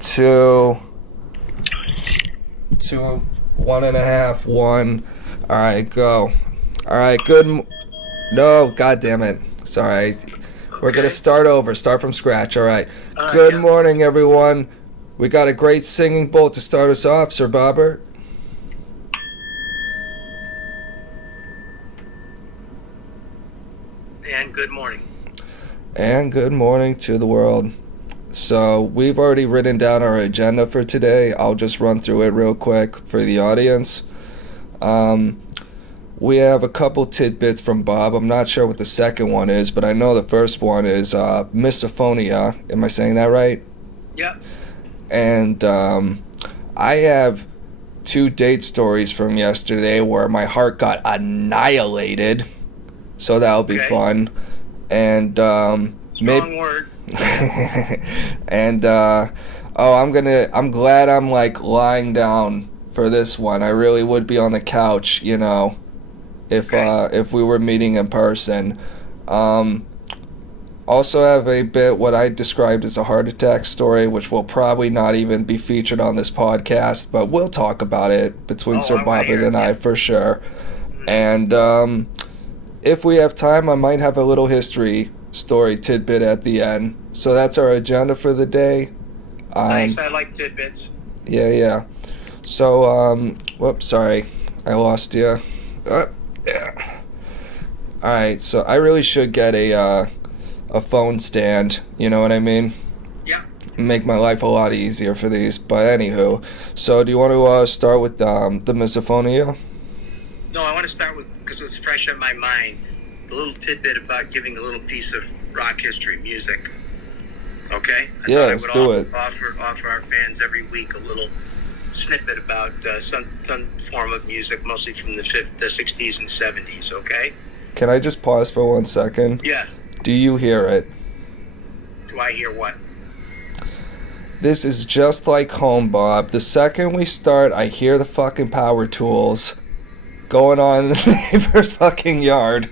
2, 2, 1.5, 1. All right, go. All right, no, god damn it. Sorry. We're going to start over. Start from scratch. All right. Good morning, everyone. We got a great singing bowl to start us off, Sir Bobbert. And good morning. And good morning to the world. So we've already written down our agenda for today. I'll just run through it real quick for the audience. We have a couple tidbits from Bob. I'm not sure what the second one is, but I know the first one is Misophonia. Am I saying that right? Yep. And I have 2 date stories from yesterday where my heart got annihilated. So that'll be fun. And strong word. And I'm glad I'm like lying down for this one. I really would be on the couch, you know, if we were meeting in person. Also have a bit what I described as a heart attack story, which will probably not even be featured on this podcast, but we'll talk about it between Sir Bobbert and I for sure. And if we have time, I might have a little history story tidbit at the end. So that's our agenda for the day. Nice, I like tidbits. Yeah. So, whoops, sorry, I lost you. Yeah. Alright, so I really should get a phone stand, you know what I mean? Yeah. Make my life a lot easier for these, but anywho. So do you want to start with the misophonia? No, I want to start with, because it's fresh on my mind, the little tidbit about giving a little piece of rock history music. Okay? Yeah, let's do it. Offer our fans every week a little snippet about some form of music, mostly from the 60s and 70s, okay? Can I just pause for 1 second? Yeah. Do you hear it? Do I hear what? This is just like home, Bob. The second we start, I hear the fucking power tools going on in the neighbor's fucking yard.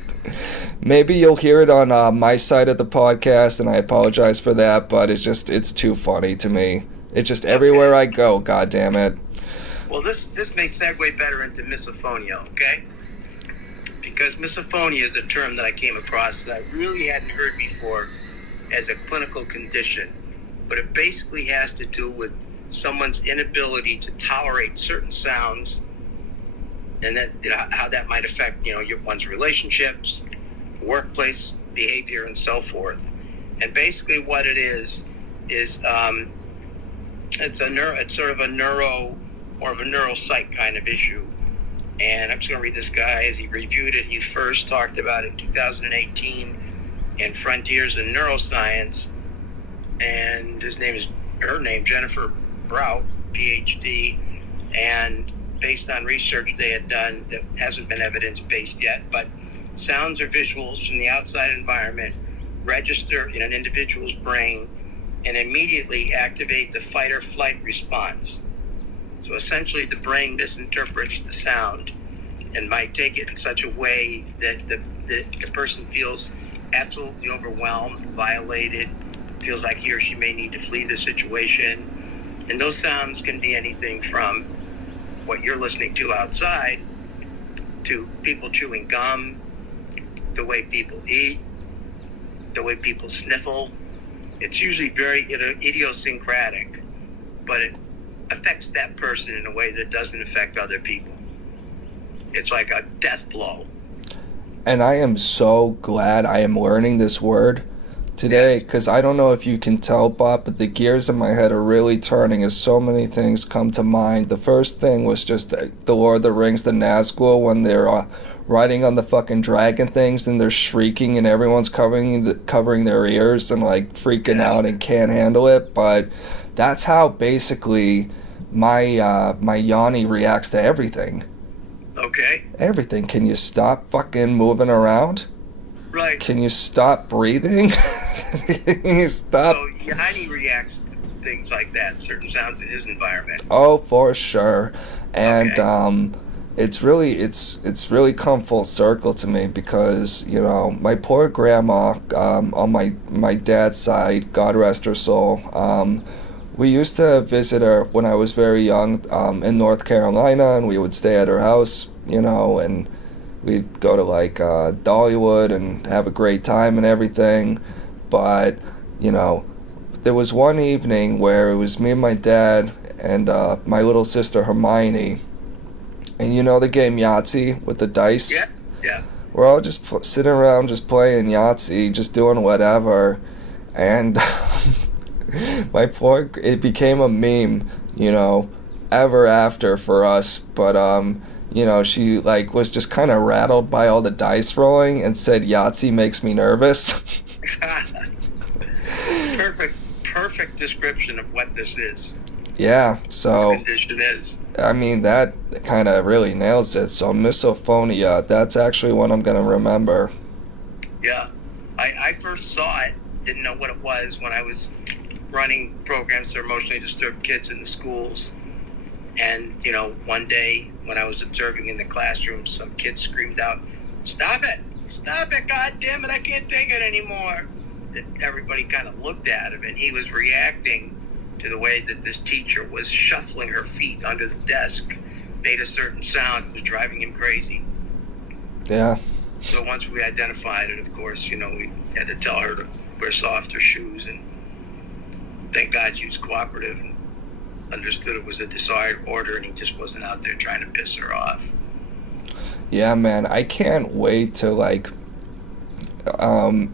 Maybe you'll hear it on my side of the podcast, and I apologize for that, but it's too funny to me. It's just everywhere I go, god damn it. Well, this may segue better into misophonia, okay? Because misophonia is a term that I came across that I really hadn't heard before as a clinical condition, but it basically has to do with someone's inability to tolerate certain sounds, and that, you know, how that might affect, you know, one's relationships, workplace behavior, and so forth. And basically, what it is it's sort of a neuropsych kind of issue. And I'm just going to read this guy as he reviewed it. He first talked about it in 2018 in Frontiers in Neuroscience, and her name, Jennifer Brout, PhD, and based on research they had done that hasn't been evidence-based yet, but sounds or visuals from the outside environment register in an individual's brain and immediately activate the fight or flight response. So essentially the brain misinterprets the sound and might take it in such a way that the person feels absolutely overwhelmed, violated, feels like he or she may need to flee the situation. And those sounds can be anything from what you're listening to outside, to people chewing gum, the way people eat, the way people sniffle. It's usually very idiosyncratic, but it affects that person in a way that doesn't affect other people. It's like a death blow. And I am so glad I am learning this word today, because I don't know if you can tell, Bob, but the gears in my head are really turning as so many things come to mind. The first thing was just the Lord of the Rings, the Nazgul, when they're riding on the fucking dragon things and they're shrieking and everyone's covering their ears and like freaking out and can't handle it. But that's how basically my Yanni reacts to everything. Okay. Everything. Can you stop fucking moving around? Right. Can you stop breathing? Can you stop? So Yanni reacts to things like that, certain sounds in his environment. Oh, for sure. And it's really come full circle to me because, you know, my poor grandma on my dad's side, God rest her soul, We used to visit her when I was very young in North Carolina, and we would stay at her house, and we'd go to like Dollywood and have a great time and everything. But, you know, there was one evening where it was me and my dad and my little sister Hermione. And you know the game Yahtzee with the dice? Yeah, yeah. We're all just sitting around just playing Yahtzee, just doing whatever. And it became a meme, ever after for us. But, she like was just kind of rattled by all the dice rolling and said Yahtzee makes me nervous. Perfect description of what this is. Yeah, so This condition is. I mean that kind of really nails it. So misophonia, that's actually what I'm gonna remember. Yeah, I first saw it, didn't know what it was when I was running programs for emotionally disturbed kids in the schools. And, one day when I was observing in the classroom, some kid screamed out, "Stop it! Stop it! God damn it! I can't take it anymore!" And everybody kind of looked at him, and he was reacting to the way that this teacher was shuffling her feet under the desk, made a certain sound, was driving him crazy. Yeah. So once we identified it, of course, we had to tell her to wear softer shoes, and thank God she was cooperative and understood it was a disorder, and he just wasn't out there trying to piss her off. Yeah, man, I can't wait to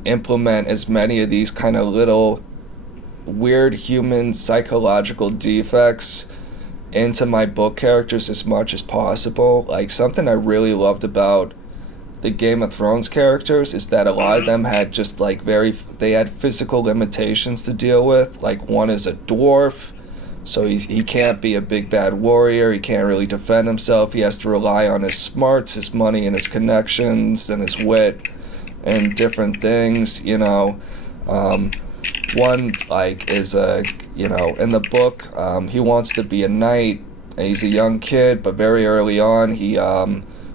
implement as many of these kind of little weird human psychological defects into my book characters as much as possible. Like something I really loved about the Game of Thrones characters is that a lot of them had just they had physical limitations to deal with. Like one is a dwarf, so he can't be a big bad warrior. He can't really defend himself. He has to rely on his smarts, his money, and his connections, and his wit, and different things. One is in the book, he wants to be a knight. And he's a young kid, but very early on he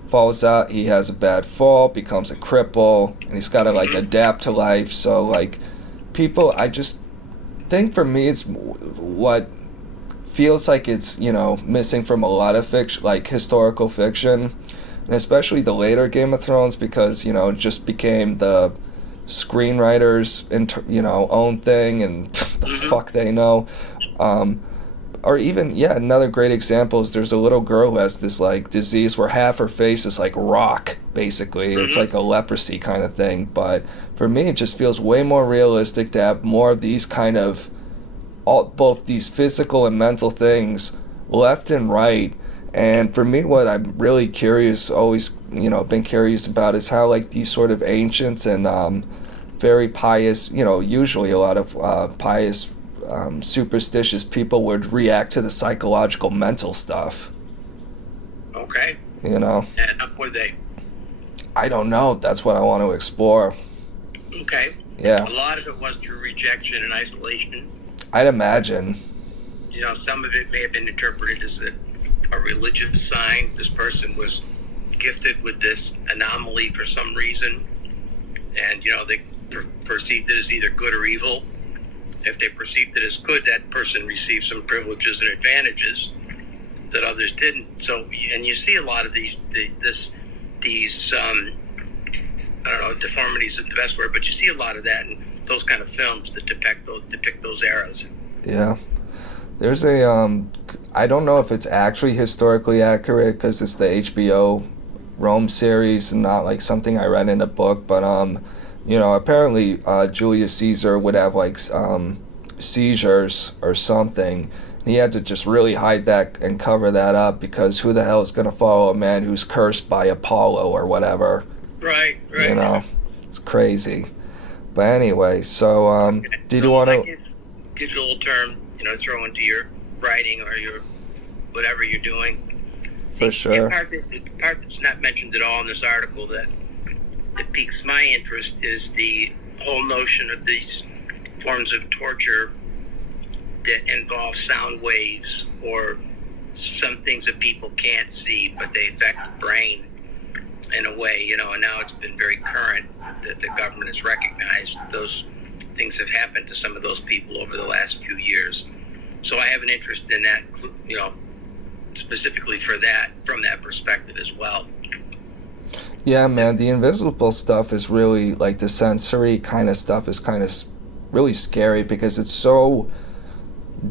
falls out. He has a bad fall, becomes a cripple, and he's got to adapt to life. So people, I just think for me it's what feels like it's missing from a lot of fiction, like historical fiction, and especially the later Game of Thrones, because it just became the screenwriters own thing, and the fuck they know. Or even another great example is there's a little girl who has this disease where half her face is like rock, basically. It's like a leprosy kind of thing. But for me it just feels way more realistic to have more of these kind of both these physical and mental things left and right. And for me, what I'm really always been curious about is how these sort of ancients and very pious, usually a lot of pious, superstitious people would react to the psychological mental stuff. Okay. And up were they? I don't know. That's what I want to explore. Okay. Yeah. A lot of it was through rejection and isolation. I'd imagine. Some of it may have been interpreted as a religious sign. This person was gifted with this anomaly for some reason, and they perceived it as either good or evil. If they perceived it as good, that person received some privileges and advantages that others didn't. So, and you see a lot of these I don't know, deformities is the best word, but you see a lot of that in those kind of films that depict those eras. Yeah. There's I don't know if it's actually historically accurate because it's the HBO Rome series and not something I read in a book, but apparently Julius Caesar would have seizures or something. He had to just really hide that and cover that up because who the hell is going to follow a man who's cursed by Apollo or whatever? Right. It's crazy. But anyway, so did you want to give you a little term, throw into your writing or your whatever you're doing? For sure. The part that's not mentioned at all in this article that piques my interest is the whole notion of these forms of torture that involve sound waves or some things that people can't see, but they affect the brain in a way, and now it's been very current that the government has recognized that those things have happened to some of those people over the last few years. So I have an interest in that, specifically for that, from that perspective as well. Yeah, man, the invisible stuff is really, like, the sensory kind of stuff is kind of really scary because it's so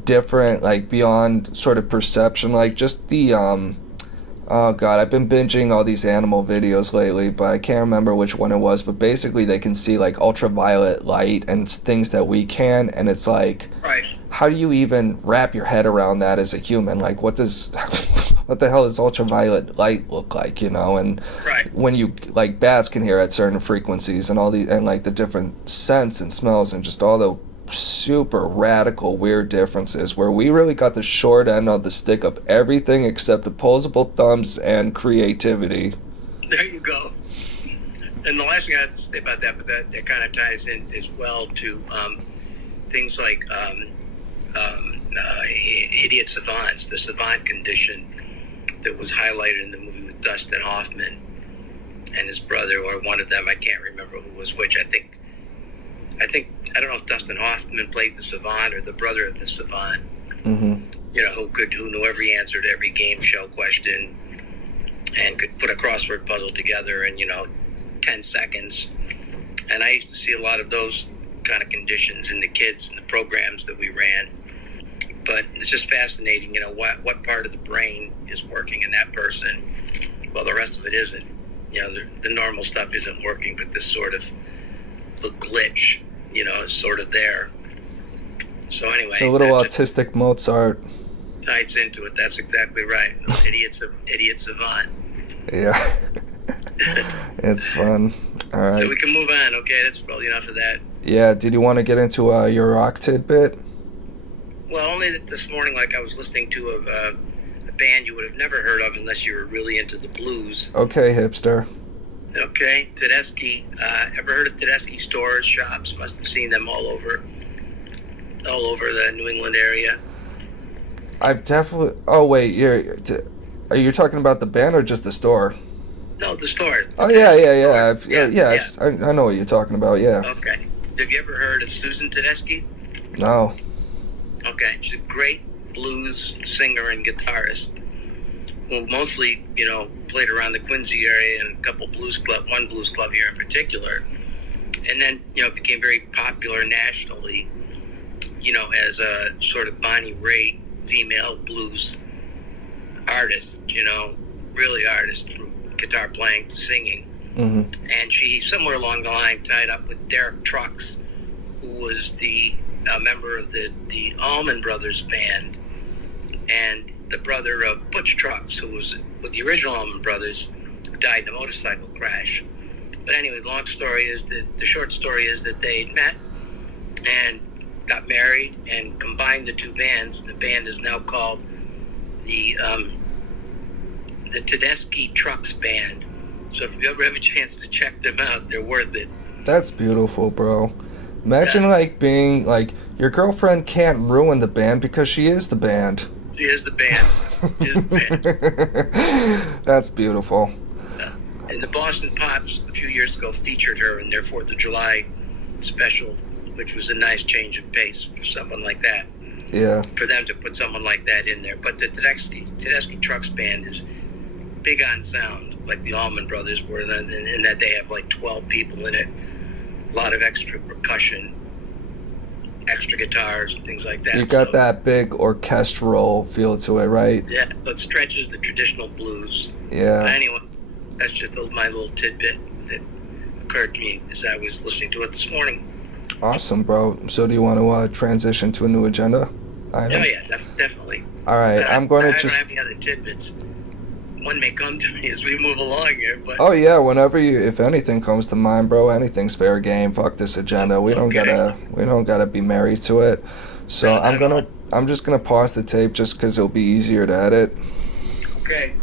different, like, beyond sort of perception. Like, just the, oh god, I've been binging all these animal videos lately, but I can't remember which one it was, but basically they can see, like, ultraviolet light and things that we can, and it's like, Right. how do you even wrap your head around that as a human? Like, what does, what the hell does ultraviolet light look like, you know? And Right. when you, like, bats can hear at certain frequencies and all the, and like the different scents and smells and just all the super radical weird differences, where we really got the short end of the stick of everything except opposable thumbs and creativity. There you go. And the last thing I have to say about that, but that kind of ties in as well to things like idiot savants, the savant condition that was highlighted in the movie with Dustin Hoffman and his brother, or one of them. I can't remember who was which. I don't know if Dustin Hoffman played the savant or the brother of the savant. Mm-hmm. Who knew every answer to every game show question and could put a crossword puzzle together in 10 seconds. And I used to see a lot of those kind of conditions in the kids and the programs that we ran. But it's just fascinating, what part of the brain is working in that person. Well, the rest of it isn't. The normal stuff isn't working, but this sort of the glitch, is sort of there. So anyway, The little autistic Mozart. Ties into it. That's exactly right. Idiot savant. Yeah. It's fun. All right. So we can move on. Okay, that's probably enough of that. Yeah, did you want to get into your rock tidbit? Well, only that this morning, like I was listening to a band you would have never heard of unless you were really into the blues. Okay, hipster. Okay, Tedeschi. Ever heard of Tedeschi stores, shops? Must have seen them all over the New England area. I've definitely. Oh wait, are you talking about the band or just the store? No, the store. Oh yeah. I know what you're talking about. Yeah. Okay. Have you ever heard of Susan Tedeschi? No. Okay, she's a great blues singer and guitarist who mostly, played around the Quincy area and a couple one blues club here in particular, and then, became very popular nationally, as a sort of Bonnie Raitt female blues artist, really artist from guitar playing to singing. Mm-hmm. And she, somewhere along the line, tied up with Derek Trucks, who was a member of the Allman Brothers band, and the brother of Butch Trucks, who was with the original Allman Brothers, who died in a motorcycle crash. But anyway, the short story is that they met and got married and combined the two bands. The band is now called the Tedeschi Trucks Band. So if you ever have a chance to check them out, they're worth it. That's beautiful, bro. Imagine being your girlfriend can't ruin the band because she is the band. She is the band. That's beautiful. And the Boston Pops a few years ago featured her in their 4th of July special, which was a nice change of pace for someone like that. Yeah. For them to put someone like that in there. But the Tedeschi Trucks Band is big on sound, like the Allman Brothers were, in that they have 12 people in it. A lot of extra percussion, extra guitars, and things like that. You got that big orchestral feel to it, right? Yeah, so it stretches the traditional blues. Yeah. But anyway, that's just my little tidbit that occurred to me as I was listening to it this morning. Awesome, bro. So do you want to transition to a new agenda item? Oh, yeah, definitely. All right, I'm going to just... I don't have any other tidbits. One may come to me as we move along here, but... Oh, yeah, whenever if anything comes to mind, bro, anything's fair game. Fuck this agenda. We don't gotta be married to it. So I'm just gonna pause the tape just because it'll be easier to edit. Okay.